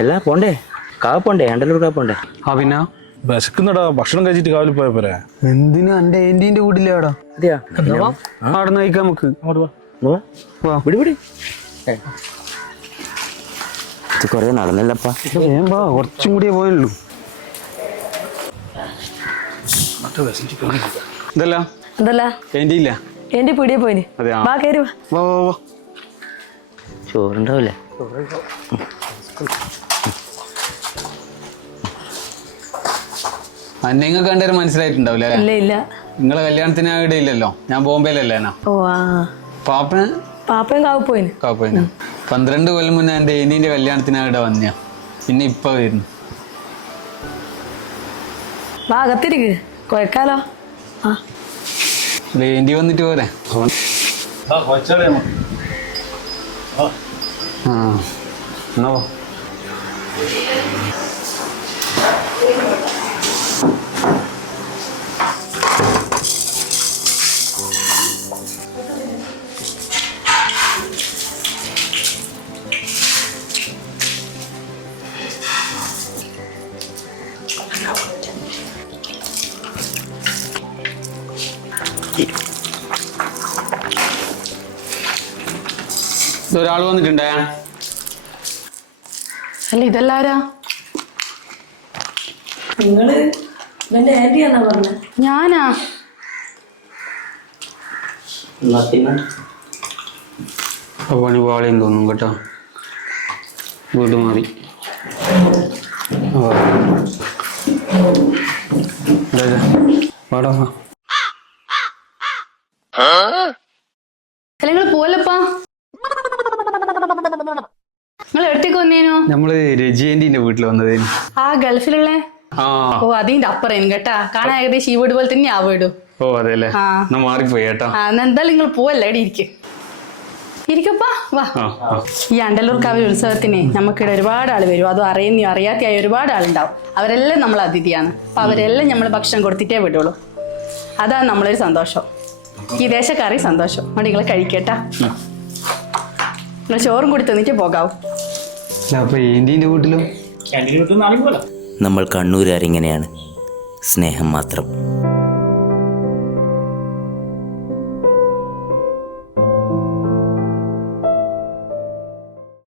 എല്ലാം പോണ്ടേ? കാവ് പോണ്ടേ? ആണ്ടല്ലൂർ കാവ് പോണ്ടേ? ആ പിന്നെ വിശക്കുന്നടാ, ഭക്ഷണം കഴിച്ചിട്ട് കാവിൽ പോയ പോരെ. എന്തിനാ എന്റെ ഏന്റിന്റെ വീട്ടിലെ അവിടെ അതെയാ? അവിടെ നിന്ന് കഴിക്കാം നമുക്ക്. വിടി ഇത് കൊറേ നടന്നല്ലപ്പാ. കുറച്ചും കൂടിയേ പോയുള്ളൂ. ഇതല്ല ഏന്റി ഇല്ല, എന്റെ പീടിയെ പോയിന്. വാ കയറി വാ. ചോറുണ്ടാവില്ലേ? അന്നെ കണ്ടേരം മനസ്സിലായിട്ടുണ്ടാവില്ല ഇല്ല ഇല്ല. നിങ്ങളെ കല്യാണത്തിന് ഇവിടെ ഇല്ലല്ലോ, ഞാൻ ബോംബെയിലല്ലേ. ഓ ആ പാപ്പയും കാവ് പോയിന്. 12 കൊല്ലം മുന്നേ എന്റെ ഏന്റിന്റെ കല്യാണത്തിന് ഇവിടെ വന്ന, പിന്നെ ഇപ്പൊ വരുന്നു. വാ അകത്തിരിക്ക്, കൊയക്കാലോ. ആ ഏന്റി വന്നിട്ട് പോരെ. ആ എന്നാ പോ. ഒരാൾ വന്നിട്ടുണ്ടേ. അല്ല ഇതെല്ലാരാ? നിങ്ങള് ഇവന്റെ ആന്റിയാന്നാ പറഞ്ഞ? ഞാനാ? പണി പാളിയും തോന്നും കേട്ടോ. വീട് മാറി. നിങ്ങൾ പോലപ്പാ, നിങ്ങൾ എടുത്തേക്ക് വന്നേനോ? നമ്മള് രജിന്റെ വീട്ടിൽ വന്നതേനു. ആ ഗൾഫിലുള്ള? ഓ അതിന്റെ അപ്പുറം കേട്ടാ. കാണാൻ ഏകദേശം ഈ വീട് പോലെ തന്നെ ആ വീടും. ഓ അതെല്ലേ, മാറിപ്പോയി കേട്ടോ. എന്തായാലും നിങ്ങൾ പോവല്ലേ, ഇവിടെ ഇരിക്കപ്പാ. വാ. ഈ ആണ്ടല്ലൂർ കാവ് ഉത്സവത്തിന് നമുക്കിവിടെ ഒരുപാട് ആള് വരും. അതും അറിയുന്നയോ അറിയാത്തയായ ഒരുപാട് ആളുണ്ടാവും. അവരെല്ലാം നമ്മൾ അതിഥിയാണ്. അപ്പൊ അവരെല്ലാം നമ്മൾ ഭക്ഷണം കൊടുത്തിട്ടേ വിടുള്ളൂ. അതാണ് നമ്മളൊരു സന്തോഷം. ഈ ദേശക്കാരി സന്തോഷം. അവിടെ നിങ്ങൾ കഴിക്കട്ടാ. നിങ്ങൾ ചോറും കൂടി തിന്നിട്ട് പോകാവൂ. നമ്മൾ കണ്ണൂരുകാരിങ്ങനെയാണ്, സ്നേഹം മാത്രം.